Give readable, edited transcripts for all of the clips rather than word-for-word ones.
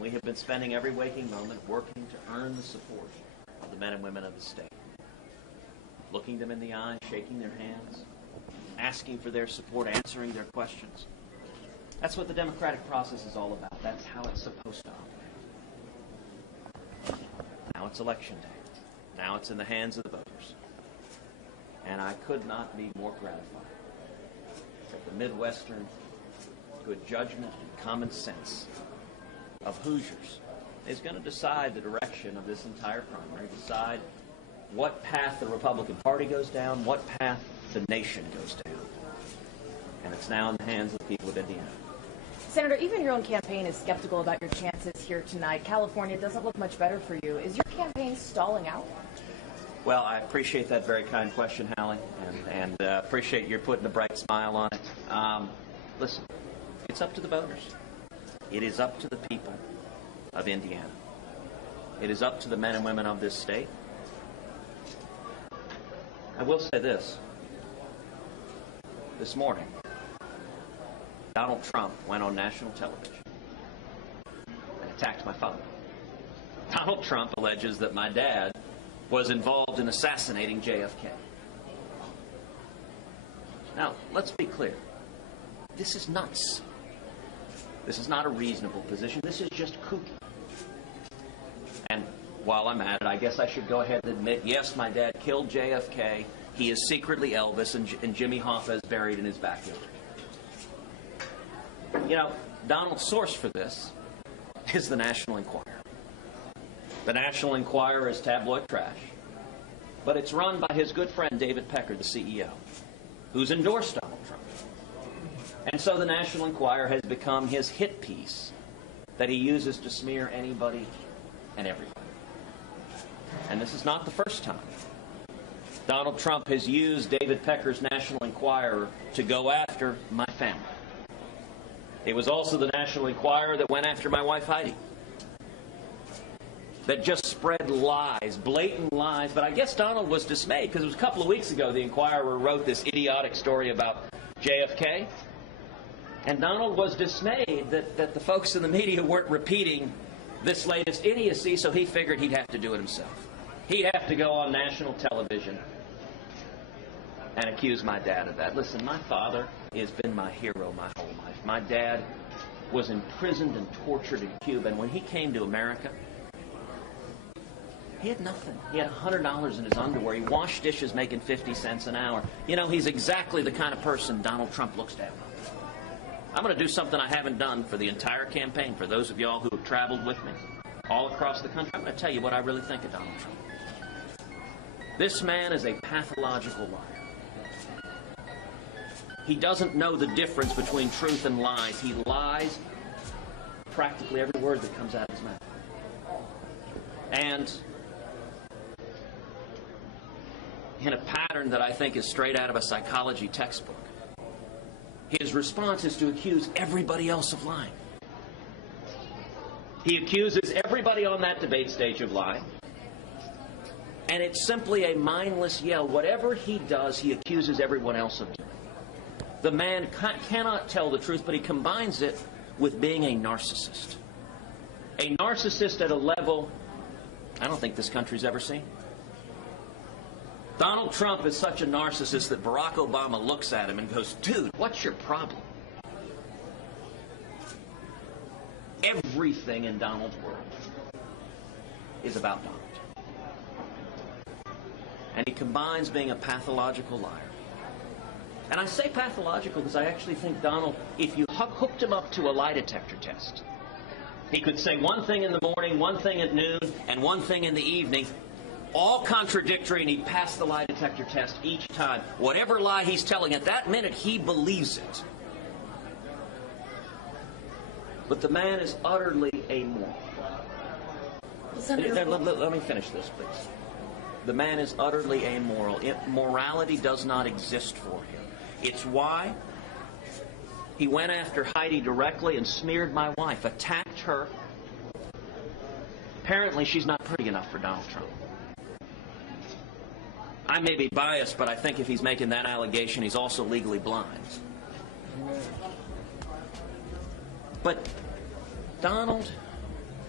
and we have been spending every waking moment working to earn the support of the men and women of the state. Looking them in the eye, shaking their hands, asking for their support, answering their questions. That's what the democratic process is all about. That's how it's supposed to operate. Now it's election day. Now it's in the hands of the voters. And I could not be more gratified that the Midwestern good judgment and common sense of Hoosiers is going to decide the direction of this entire primary, decide what path the Republican Party goes down, what path the nation goes down. And it's now in the hands of the people of Indiana. Senator, even your own campaign is skeptical about your chances here tonight. California doesn't look much better for you. Is your campaign stalling out? Well, I appreciate that very kind question, Hallie, and appreciate your putting a bright smile on it. Listen, it's up to the voters. It is up to the people of Indiana. It is up to the men and women of this state. I will say this. This morning, Donald Trump went on national television and attacked my father. Donald Trump alleges that my dad was involved in assassinating JFK. Now, let's be clear. This is nuts. This is not a reasonable position. This is just kooky. And while I'm at it, I guess I should go ahead and admit, yes, my dad killed JFK. He is secretly Elvis, and Jimmy Hoffa is buried in his backyard. You know, Donald's source for this is the National Enquirer. The National Enquirer is tabloid trash, but it's run by his good friend David Pecker, the CEO, who's endorsed Donald Trump. And so the National Enquirer has become his hit piece that he uses to smear anybody and everybody. And this is not the first time Donald Trump has used David Pecker's National Enquirer to go after my family. It was also the National Enquirer that went after my wife Heidi, that just spread lies, blatant lies. But I guess Donald was dismayed because it was a couple of weeks ago the Enquirer wrote this idiotic story about JFK. And Donald was dismayed that the folks in the media weren't repeating this latest idiocy, so he figured he'd have to do it himself. He'd have to go on national television and accuse my dad of that. Listen, my father has been my hero my whole life. My dad was imprisoned and tortured in Cuba, and when he came to America, he had nothing. He had $100 in his underwear. He washed dishes making 50 cents an hour. You know, he's exactly the kind of person Donald Trump looks down on. I'm going to do something I haven't done for the entire campaign. For those of y'all who have traveled with me all across the country, I'm going to tell you what I really think of Donald Trump. This man is a pathological liar. He doesn't know the difference between truth and lies. He lies practically every word that comes out of his mouth. And in a pattern that I think is straight out of a psychology textbook, his response is to accuse everybody else of lying. He accuses everybody on that debate stage of lying. And it's simply a mindless yell. Whatever he does, he accuses everyone else of doing. The man cannot tell the truth, but he combines it with being a narcissist. A narcissist at a level I don't think this country's ever seen. Donald Trump is such a narcissist that Barack Obama looks at him and goes, "Dude, what's your problem?" Everything in Donald's world is about Donald. And he combines being a pathological liar. And I say pathological because I actually think Donald, if you hooked him up to a lie detector test, he could say one thing in the morning, one thing at noon, and one thing in the evening, all contradictory, and he'd pass the lie detector test each time. Whatever lie he's telling at that minute, he believes it. But the man is utterly amoral. Let me finish this, please. The man is utterly amoral. Morality does not exist for him. It's why he went after Heidi directly and smeared my wife, attacked her. Apparently, she's not pretty enough for Donald Trump. I may be biased, but I think if he's making that allegation, he's also legally blind. But Donald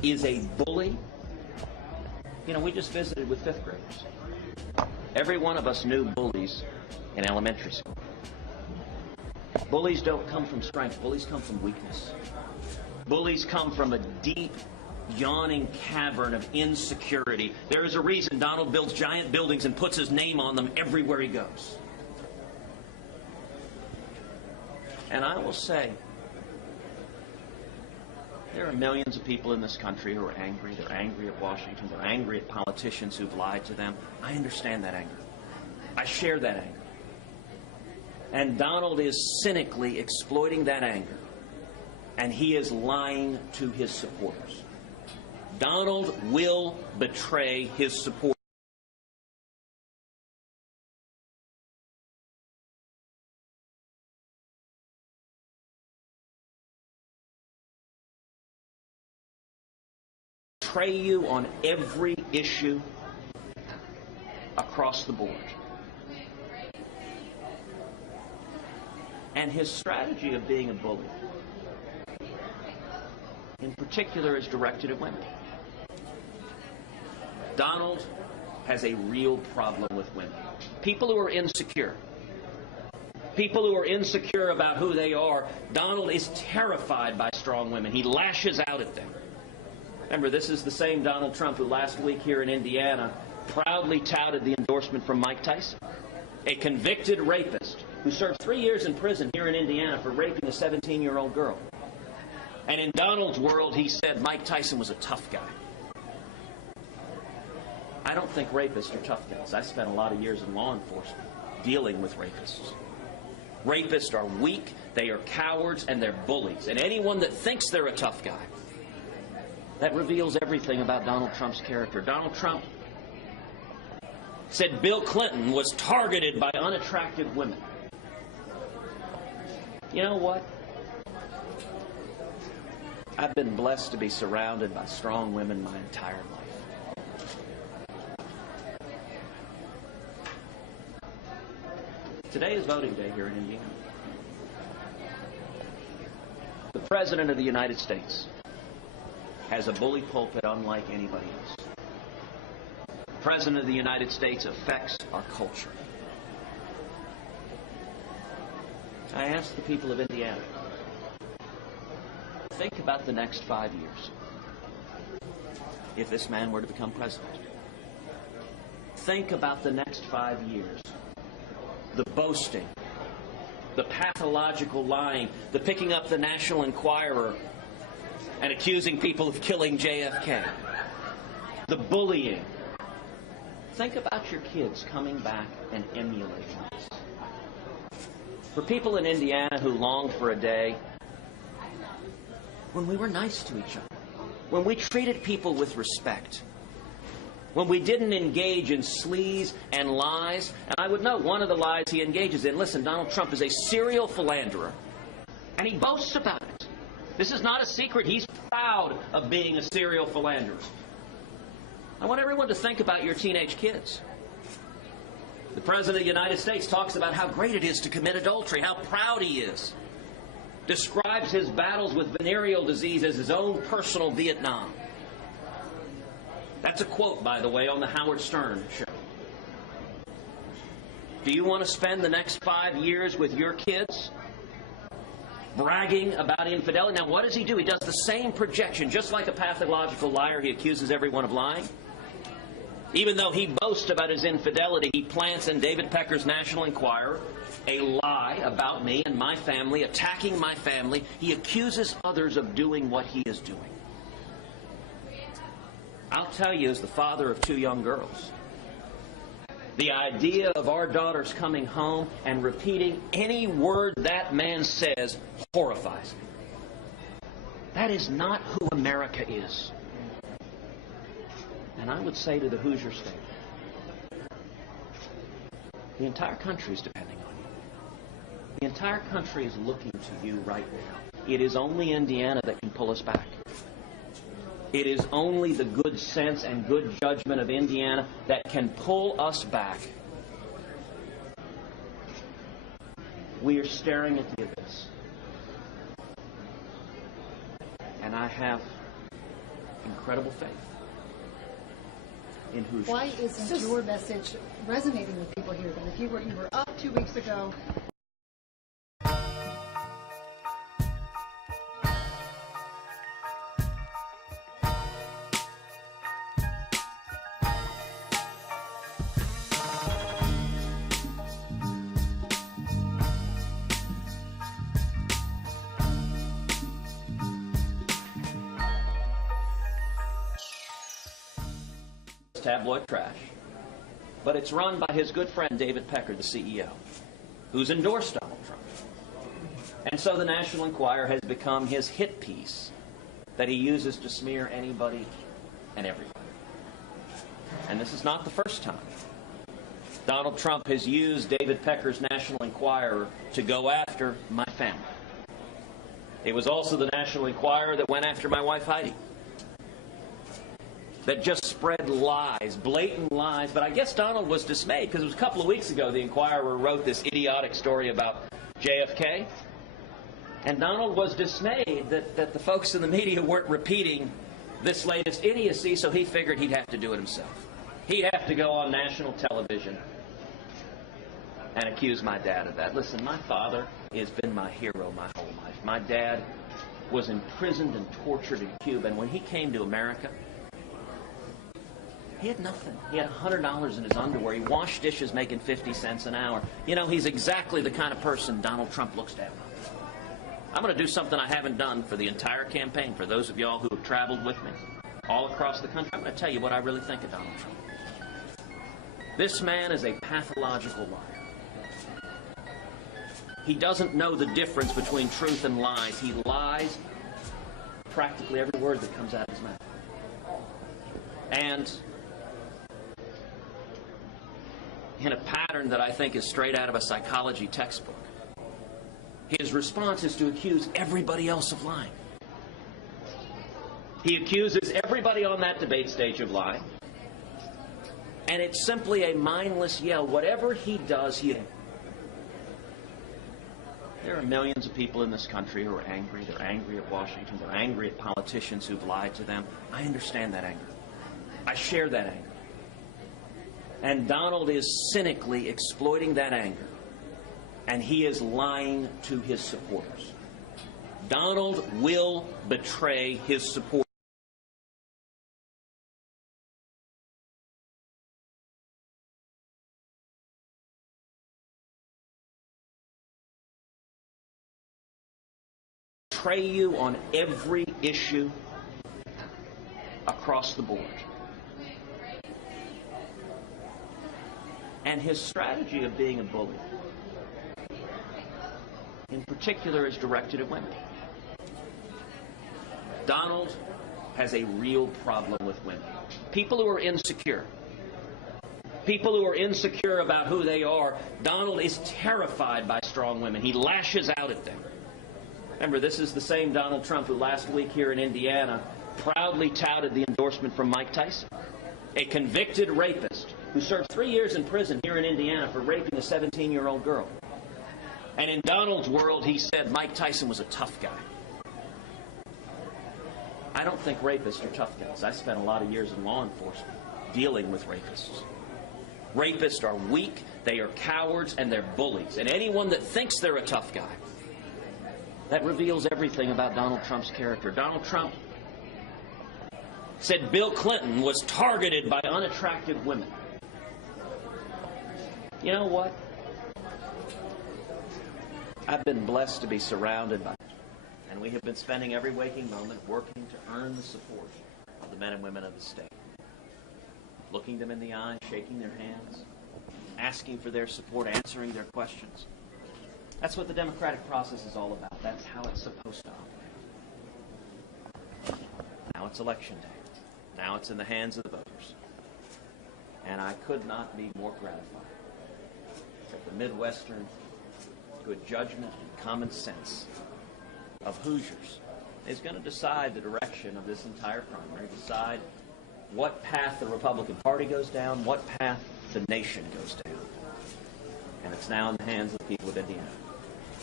is a bully. You know, we just visited with fifth graders. Every one of us knew bullies in elementary school. Bullies don't come from strength. Bullies come from weakness. Bullies come from a deep, yawning cavern of insecurity. There is a reason Donald builds giant buildings and puts his name on them everywhere he goes. And I will say, there are millions of people in this country who are angry. They're angry at Washington. They're angry at politicians who've lied to them. I understand that anger. I share that anger. And Donald is cynically exploiting that anger. And he is lying to his supporters. Donald will betray his supporters. Betray you on every issue across the board. And his strategy of being a bully, in particular, is directed at women. Donald has a real problem with women. People who are insecure. People who are insecure about who they are. Donald is terrified by strong women. He lashes out at them. Remember, this is the same Donald Trump who last week here in Indiana proudly touted the endorsement from Mike Tyson, a convicted rapist who served 3 years in prison here in Indiana for raping a 17-year-old girl. And in Donald's world, he said Mike Tyson was a tough guy. I don't think rapists are tough guys. I spent a lot of years in law enforcement dealing with rapists. Rapists are weak, they are cowards, and they're bullies. And anyone that thinks they're a tough guy, that reveals everything about Donald Trump's character. Donald Trump said Bill Clinton was targeted by unattractive women. You know what? I've been blessed to be surrounded by strong women my entire life. Today is voting day here in Indiana. The President of the United States has a bully pulpit unlike anybody else. The President of the United States affects our culture. I ask the people of Indiana, think about the next 5 years. If this man were to become president, think about the next 5 years. The boasting, the pathological lying, the picking up the National Enquirer and accusing people of killing JFK, the bullying. Think about your kids coming back and emulating this. For people in Indiana who longed for a day when we were nice to each other, when we treated people with respect, when we didn't engage in sleaze and lies. And I would note one of the lies he engages in. Listen, Donald Trump is a serial philanderer, and he boasts about it. This is not a secret. He's proud of being a serial philanderer. I want everyone to think about your teenage kids. The President of the United States talks about how great it is to commit adultery, how proud he is. Describes his battles with venereal disease as his own personal Vietnam. That's a quote, by the way, on the Howard Stern show. Do you want to spend the next 5 years with your kids bragging about infidelity? Now, what does he do? He does the same projection. Just like a pathological liar, he accuses everyone of lying. Even though he boasts about his infidelity, he plants in David Pecker's National Enquirer a lie about me and my family, attacking my family. He accuses others of doing what he is doing. I'll tell you, as the father of 2 young girls, the idea of our daughters coming home and repeating any word that man says horrifies me. That is not who America is. And I would say to the Hoosier State, the entire country is depending on you. The entire country is looking to you right now. It is only Indiana that can pull us back. It is only the good sense and good judgment of Indiana that can pull us back. We are staring at the abyss. And I have incredible faith in Hoosiers. Why isn't your message resonating with people here? Then, if you were up 2 weeks ago. Tabloid trash, but it's run by his good friend David Pecker, the CEO, who's endorsed Donald Trump. And so the National Enquirer has become his hit piece that he uses to smear anybody and everybody. And this is not the first time Donald Trump has used David Pecker's National Enquirer to go after my family. It was also the National Enquirer that went after my wife Heidi, that just spread lies, blatant lies. But I guess Donald was dismayed because it was a couple of weeks ago the Enquirer wrote this idiotic story about JFK. And Donald was dismayed that the folks in the media weren't repeating this latest idiocy, so he figured he'd have to do it himself. He'd have to go on national television and accuse my dad of that. Listen, my father has been my hero my whole life. My dad was imprisoned and tortured in Cuba, and when he came to America, he had nothing. He had $100 in his underwear. He washed dishes making 50 cents an hour. You know, he's exactly the kind of person Donald Trump looks down on. I'm going to do something I haven't done for the entire campaign. For those of y'all who have traveled with me all across the country, I'm going to tell you what I really think of Donald Trump. This man is a pathological liar. He doesn't know the difference between truth and lies. He lies practically every word that comes out of his mouth. And in a pattern that I think is straight out of a psychology textbook, his response is to accuse everybody else of lying. He accuses everybody on that debate stage of lying. And it's simply a mindless yell. Whatever he does, there are millions of people in this country who are angry. They're angry at Washington. They're angry at politicians who've lied to them. I understand that anger. I share that anger. And Donald is cynically exploiting that anger. And he is lying to his supporters. Donald will betray his supporters. Betray you on every issue across the board. And his strategy of being a bully, in particular, is directed at women. Donald has a real problem with women. People who are insecure. People who are insecure about who they are. Donald is terrified by strong women. He lashes out at them. Remember, this is the same Donald Trump who last week here in Indiana proudly touted the endorsement from Mike Tyson, a convicted rapist who served 3 years in prison here in Indiana for raping a 17-year-old girl. And in Donald's world, he said Mike Tyson was a tough guy. I don't think rapists are tough guys. I spent a lot of years in law enforcement dealing with rapists. Rapists are weak, they are cowards, and they're bullies. And anyone that thinks they're a tough guy, that reveals everything about Donald Trump's character. Donald Trump said Bill Clinton was targeted by unattractive women. You know what? I've been blessed to be surrounded by it. And we have been spending every waking moment working to earn the support of the men and women of the state. Looking them in the eye, shaking their hands, asking for their support, answering their questions. That's what the democratic process is all about. That's how it's supposed to operate. Now it's election day. Now it's in the hands of the voters. And I could not be more gratified that the Midwestern good judgment and common sense of Hoosiers is going to decide the direction of this entire primary, decide what path the Republican Party goes down, what path the nation goes down. And it's now in the hands of the people of Indiana.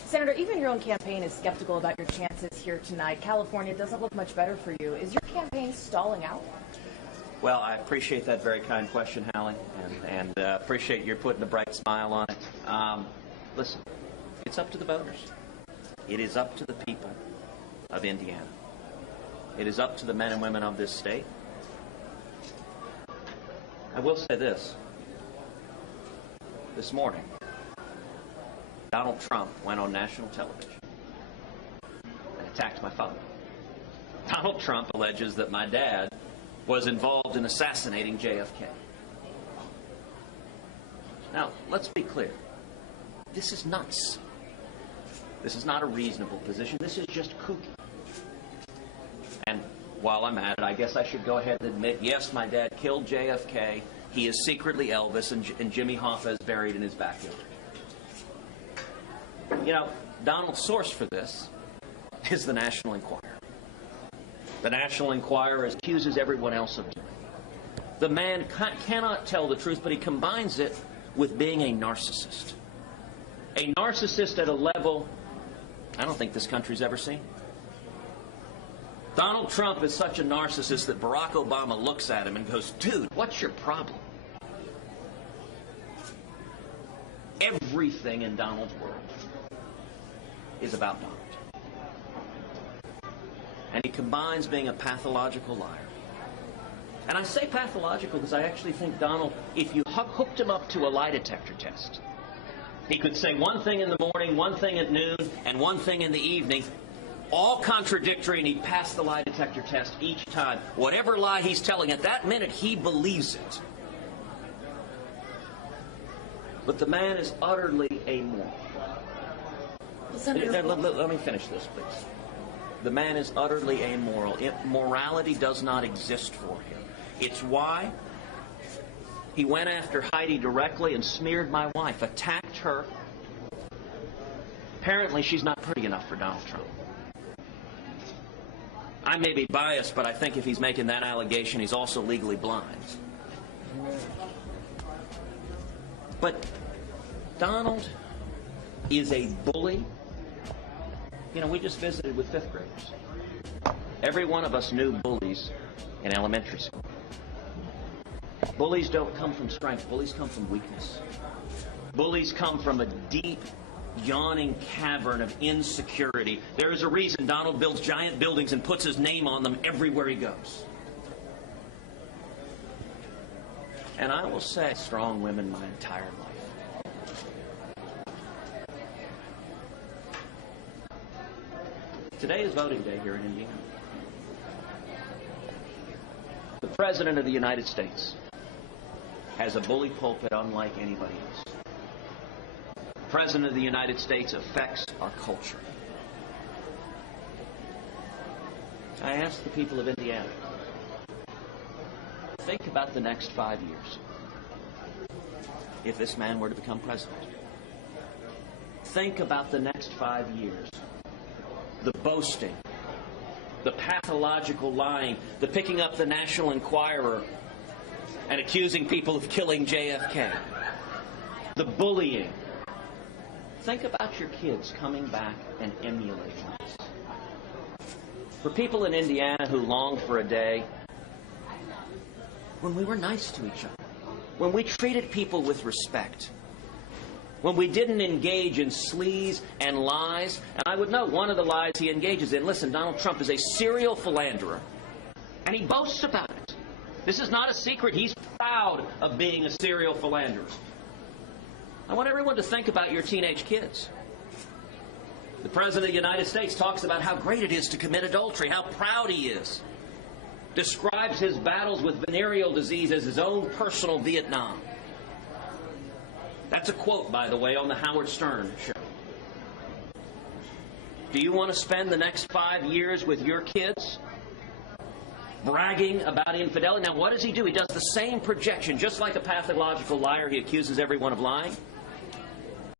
Senator, even your own campaign is skeptical about your chances here tonight. California doesn't look much better for you. Is your campaign stalling out? Well, I appreciate that very kind question, Hallie, and appreciate your putting a bright smile on it. Listen, it's up to the voters. It is up to the people of Indiana. It is up to the men and women of this state. I will say this. This morning, Donald Trump went on national television and attacked my father. Donald Trump alleges that my dad was involved in assassinating JFK. Now, let's be clear. This is nuts. This is not a reasonable position. This is just kooky. And while I'm at it, I guess I should go ahead and admit, yes, my dad killed JFK. He is secretly Elvis, and Jimmy Hoffa is buried in his backyard. You know, Donald's source for this is the National Enquirer. The National Enquirer accuses everyone else of doing it. The man cannot tell the truth, but he combines it with being a narcissist. A narcissist at a level I don't think this country's ever seen. Donald Trump is such a narcissist that Barack Obama looks at him and goes, dude, what's your problem? Everything in Donald's world is about Donald. And he combines being a pathological liar. And I say pathological because I actually think Donald, if you hooked him up to a lie detector test, he could say one thing in the morning, one thing at noon, and one thing in the evening, all contradictory, and he'd pass the lie detector test each time. Whatever lie he's telling at that minute, he believes it. But the man is utterly amoral. Let me finish this, please. The man is utterly amoral. Morality does not exist for him. It's why he went after Heidi directly and smeared my wife, attacked her. Apparently, she's not pretty enough for Donald Trump. I may be biased, but I think if he's making that allegation, he's also legally blind. But Donald is a bully. You know, we just visited with fifth graders. Every one of us knew bullies in elementary school. Bullies don't come from strength. Bullies come from weakness. Bullies come from a deep, yawning cavern of insecurity. There is a reason Donald builds giant buildings and puts his name on them everywhere he goes. And I will say, strong women my entire life. Today is voting day here in Indiana. The President of the United States has a bully pulpit unlike anybody else. The President of the United States affects our culture. I ask the people of Indiana, think about the next 5 years. If this man were to become president, think about the next 5 years. The boasting, the pathological lying, the picking up the National Enquirer and accusing people of killing JFK, the bullying. Think about your kids coming back and emulating this. For people in Indiana who long for a day when we were nice to each other, when we treated people with respect, when we didn't engage in sleaze and lies. And I would note one of the lies he engages in. Listen, Donald Trump is a serial philanderer, and he boasts about it. This is not a secret. He's proud of being a serial philanderer. I want everyone to think about your teenage kids. The President of the United States talks about how great it is to commit adultery, how proud he is. Describes his battles with venereal disease as his own personal Vietnam. That's a quote, by the way, on the Howard Stern show. Do you want to spend the next 5 years with your kids bragging about infidelity? Now, what does he do? He does the same projection. Just like a pathological liar, he accuses everyone of lying.